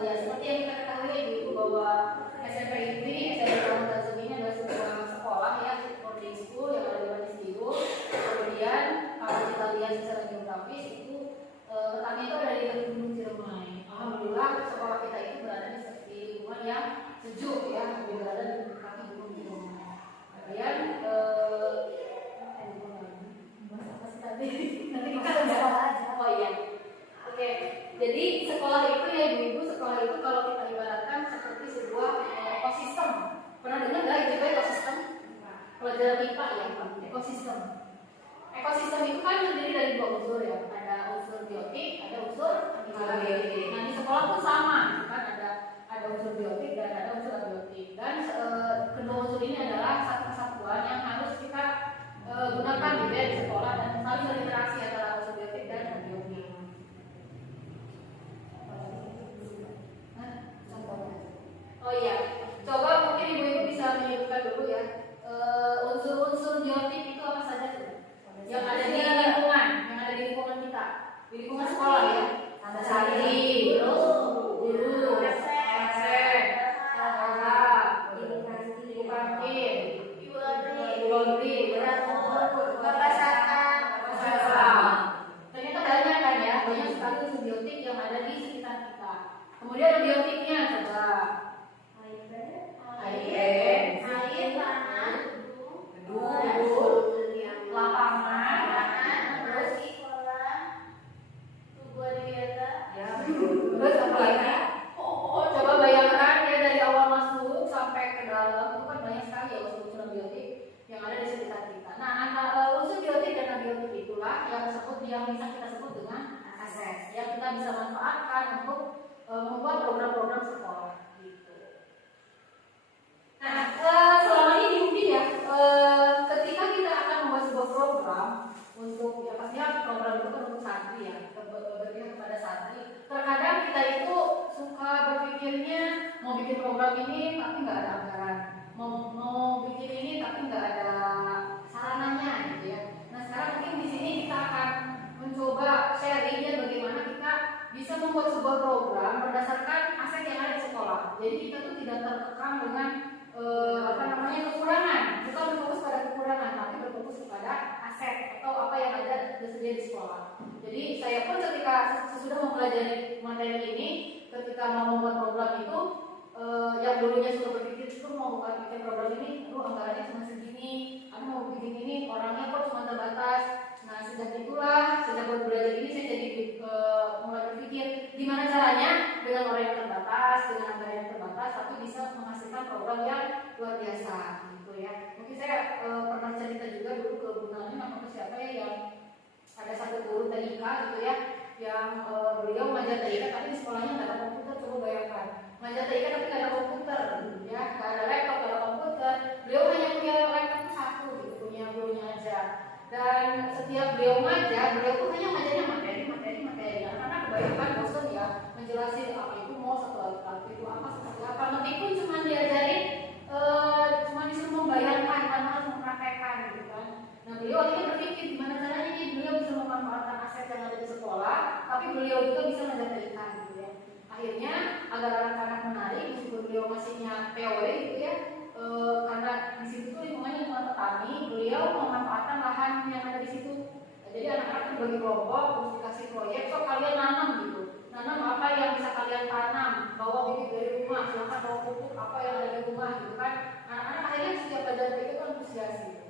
ya. Seperti yang kita ketahui Ibu bahwa SMP ini, SMP Tahun Tanzung ini adalah sebuah sekolah ya, boarding school yang ada di Manistiu. Kemudian kalau kita lihat secara geografis itu letaknya itu ada di Gunung Ciremai. Alhamdulillah sekolah kita itu berada di lingkungan yang sejuk ya, berada di kaki Gunung Ciremai. Kemudian nanti kita sekolah aja. Oh iya. Oke. Jadi sekolah itu ya Ibu-ibu, sekolah itu kalau kita ibaratkan seperti sebuah ekosistem. Pernah dengar nggak itu ekosistem? Pelajaran IPA ya, ekosistem. Ekosistem itu kan terdiri dari dua unsur ya, ada unsur biotik, ada unsur abiotik. Nah di sekolah pun sama, kan ada unsur biotik dan ada unsur abiotik. Dan kedua unsur ini adalah satu kesatuan yang harus kita gunakan gitu ya di sekolah dan saling berinteraksi antara unsur biotik dan abiotik. Oh iya, coba mungkin Ibu-ibu bisa menyebutkan dulu ya unsur-unsur biotik itu apa saja tuh? Yang ada di lingkungan kita, di lingkungan sekolah ya. Ada sari, terus guru, resep, ibu kantin, ibu laundry, ternyata banyak kan ya, banyak sekali unsur biotik yang ada di sekitar kita. Kemudian biotiknya coba air, tanah, gedung, lapangan, terus kolam, tubuh biota, ya. Terus apa lagi? Coba bayangkan ya dari awal masuk sampai ke dalam itu kan banyak sekali ya unsur biotik yang ada di sekitar kita. Nah, antara unsur biotik dan abiotik itulah yang bisa kita sebut dengan aset yang kita bisa manfaatkan untuk membuat program-program sekolah. Nah, selama ini mungkin ya, ketika kita akan membuat sebuah program untuk ya pastinya program itu kan untuk santri ya, berpihak kepada santri. Terkadang kita itu suka berpikirnya mau bikin program ini tapi nggak ada anggaran, mau bikin ini tapi nggak ada sarananya gitu ya. Nah sekarang mungkin di sini kita akan mencoba sharingnya bagaimana kita bisa membuat sebuah program berdasarkan aset yang ada di sekolah. Jadi kita tuh tidak tertekan dengan kekurangan, bukan berfokus pada kekurangan, tapi berfokus kepada aset atau apa yang ada tersedia di sekolah. Jadi saya pun ketika sesudah mempelajari materi ini, ketika mau membuat program itu, yang dulunya sudah berpikir itu mau bikin program ini, anggarannya cuma segini, aku mau bikin ini, orangnya kok cuma terbatas. Nah sejak itulah, sejak baru belajar ini saya jadi mulai berpikir gimana caranya dengan orang yang terbatas, dengan anggaran yang terbatas, tapi bisa menghasilkan program yang luar biasa gitu ya. Mungkin saya pernah cerita juga dulu ke Bu Nani, nama siapa ya, yang ada satu guru TIK gitu ya, yang beliau mengajar TIK tapi di sekolahnya nggak ada komputer. Coba bayangkan, mengajar TIK tapi nggak ada komputer ya, nggak ada laptop, nggak ada komputer. Beliau hanya punya laptop satu gitu, punya gurunya aja. Dan setiap beliau ngajar, beliau tuh hanya ngajarnya materi. Karena kebanyakan bosan ya menjelasin apa itu mau satu alat itu apa seperti apa. Nanti pun cuma diajarin, cuma disuruh membayangkan, tanpa harus mempraktekkan gitu kan. Nah beliau akhirnya berpikir gimana caranya nih beliau bisa memanfaatkan aset yang ada di sekolah, tapi beliau juga bisa menjadikan gitu ya. Akhirnya agar anak-anak menarik, meskipun beliau masihnya teori gitu ya. Karena di situ tuh lingkungannya lingkungan petani, beliau memanfaatkan lahan yang ada di situ. Jadi anak-anak itu bagi kelompok, terus dikasih proyek, so kalian nanam gitu. Nanam apa yang bisa kalian tanam, bawa bibit dari rumah, silakan bawa pupuk apa yang ada di rumah gitu kan. Anak-anak akhirnya setiap pelajaran itu antusias gitu.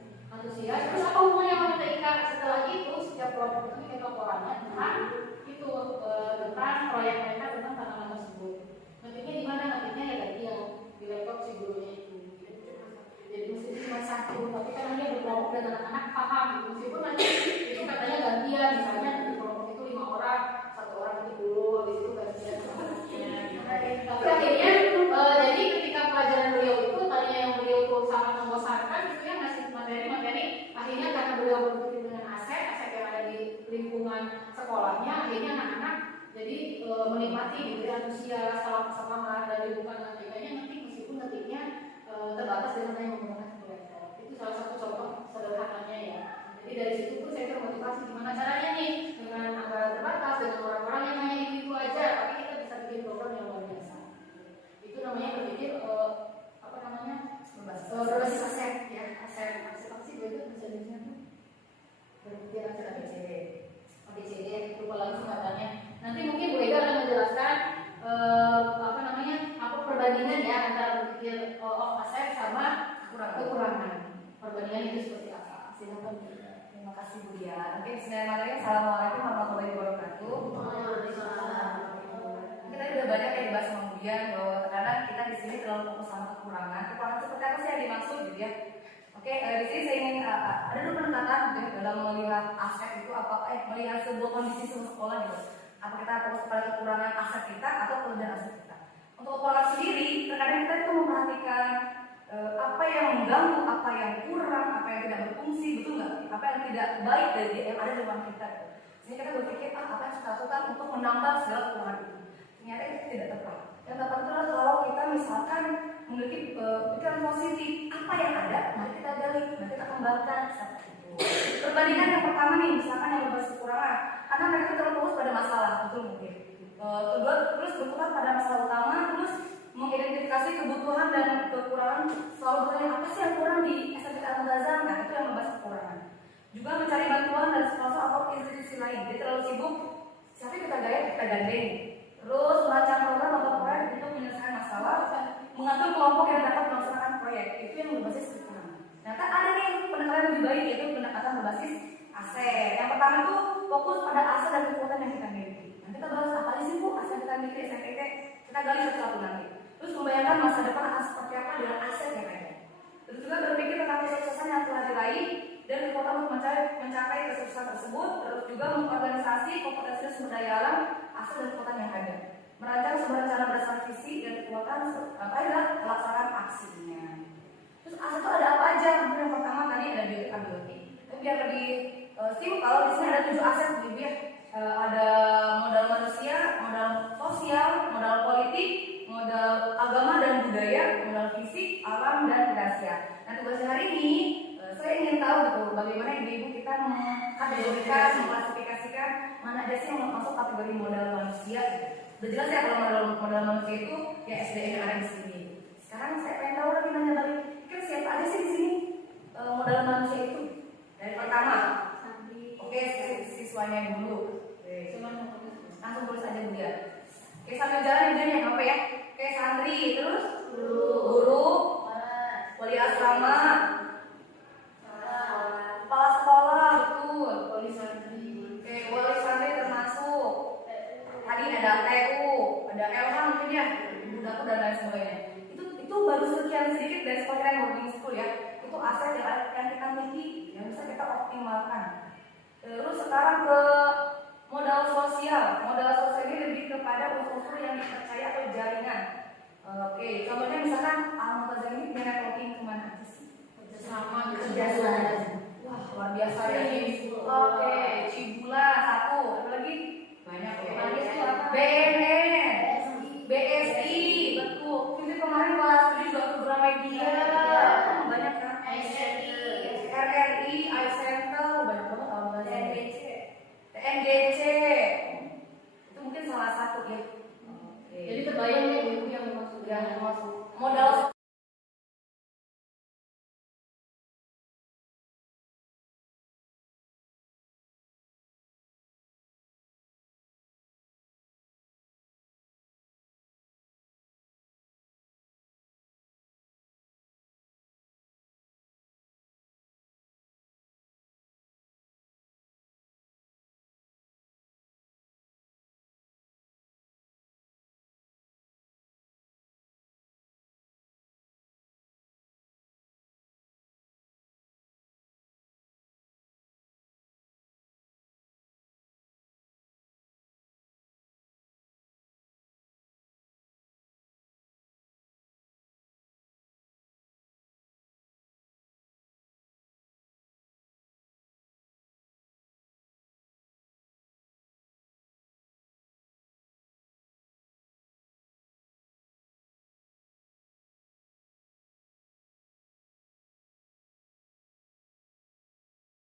Terus apa hubungannya sama TIK? Setelah itu setiap kelompok itu bikin laporannya tentang itu, tentang proyek mereka tentang tanaman tersebut. Nantinya di mana? Nantinya ya tadi yang di laptop si gurunya itu. Jadi mesti cuma satu, tapi kan dia berkelompok dan anak-anak paham gitu. Meskipun nanti itu katanya gantian, misalnya di kelompok itu 5 orang, 1 orang itu dulu, habis itu gantian sama anaknya. Tapi akhirnya jadi ketika pelajaran beliau itu tadinya yang beliau tuh sangat membosankan gitu ya, ngasih materi-materi, akhirnya karena beliau berpikir dengan aset yang ada di lingkungan sekolahnya, akhirnya anak-anak jadi menikmati gitu ya, antusias, semangat dan bukan nantinya nanti meskipun nantinya terbatas dengan hanya menggunakan proyektor. Itu salah satu contoh sederhananya ya. Jadi dari situ pun saya termotivasi gimana caranya nih dengan anggaran terbatas, dengan orang-orang yang hanya itu aja, tapi kita bisa bikin program yang luar biasa. namanya berpikir berbasis aset ya, aset apa sih itu bahasa Indonesia tuh? Berpikir aset ABCD, lupa lagi singkatannya. Nanti mungkin Bu Ega akan menjelaskan apa perbandingan ya antara berpikir of aset sama kekurangan. Perbandingan itu seperti apa? Silakan. Terima kasih Bu Dia. Oke, bismillahirrahmanirrahim. Assalamualaikum warahmatullahi wabarakatuh. Kita udah banyak yang dibahas sama Bu Dia bahwa terkadang kita di sini terlalu fokus sama kekurangan. Kekurangan seperti apa sih yang dimaksud gitu ya? Oke, di sini saya ingin ada dulu pendekatan gitu ya, dalam melihat aset itu apa? Melihat sebuah kondisi sekolah gitu. Apa kita fokus pada kekurangan aset kita atau kelebihan aset kita? Untuk kekurangan sendiri, terkadang kita itu memperhatikan apa yang mengganggu, apa yang kurang, apa yang tidak berfungsi, betul nggak? Apa yang tidak baik dari yang ada di depan kita. Sehingga kita berpikir, apa yang kita lakukan untuk menambah segala kekurangan itu. Ternyata itu tidak tepat. Yang tepat itu adalah kalau kita misalkan memiliki pikiran positif, apa yang ada, mari kita gali, mari kita kembangkan seperti itu. Perbandingan yang pertama nih, misalkan yang berbasis kekurangan, karena mereka terlalu fokus pada masalah, betul mungkin. Kedua, terus berfokus pada masalah utama, terus mengidentifikasi kebutuhan dan kekurangan, selalu bertanya apa sih yang kurang di SMPTN Al-Muntazah. Nah, itu yang membahas kekurangan. Juga mencari bantuan dari sponsor atau institusi lain. Jadi terlalu sibuk, siapa yang kita gaya, kita gandeng. Terus merancang program atau proyek untuk menyelesaikan masalah, mengatur kelompok yang dapat melaksanakan proyek. Itu yang berbasis kekurangan. Ternyata ada nih pendekatan lebih baik, yaitu pendekatan berbasis aset. Yang pertama itu fokus pada aset dan kekuatan yang kita miliki. Nanti kita bahas apa sih Bu aset yang kita miliki SMPT. Kita gali satu-satu nanti. Terus membayangkan masa depan akan seperti apa dengan aset yang ada. Terus juga berpikir tentang kesuksesan yang telah diraih dan kekuatan untuk mencapai kesuksesan tersebut. Terus juga mengorganisasi kompetensi dan sumber daya alam, aset dan kekuatan yang ada. Merancang sebuah rencana berdasarkan visi dan kekuatan apa adalah pelaksanaan aksinya. Terus aset itu ada apa aja? Yang pertama tadi ada biotik. Tapi biar lebih simpel, di sini ada 7 aset Bu ya. Ada modal manusia, modal sosial, modal politik, modal agama dan budaya, modal fisik, alam dan rahasia. Nah, tugas hari ini saya ingin tahu gitu bagaimana ibu kita mengkategorikan, mengklasifikasikan mana aja sih yang masuk kategori modal manusia. Udah jelas ya kalau modal manusia itu ya SDM yang ada di sini. Sekarang saya pengen tahu lagi nanya balik, kira siapa aja sih di sini modal manusia itu? Dari pertama, oke siswanya dulu. Langsung tulis aja Bu ya. Oke, sambil jalan yang apa ya? Oke, santri, terus guru, wali asrama, kepala sekolah, betul. Wali santri. Oke, wali santri termasuk. Tadi ada TU, ada LH mungkin ya, ibu dapur dan lain sebagainya. Itu baru sekian sedikit dari sekolah boarding school ya. Itu aset yang kita miliki, yang bisa kita optimalkan. Terus sekarang ke modal sosial. Modal sosial ini lebih kepada unsur-unsur yang dipercaya atau jaringan. Oke, contohnya misalkan Al-Muntazah ini networking kemana aja sih? Kerjasama. Wah, luar biasa ya ini. Oke, Cibulan satu. Apa lagi? Banyak ya. BNN, BSI, betul. Ini kemarin kelas 7 juga program media. Banyak kan? RRI, iCenter, banyak banget Al-Muntazah. TNGC,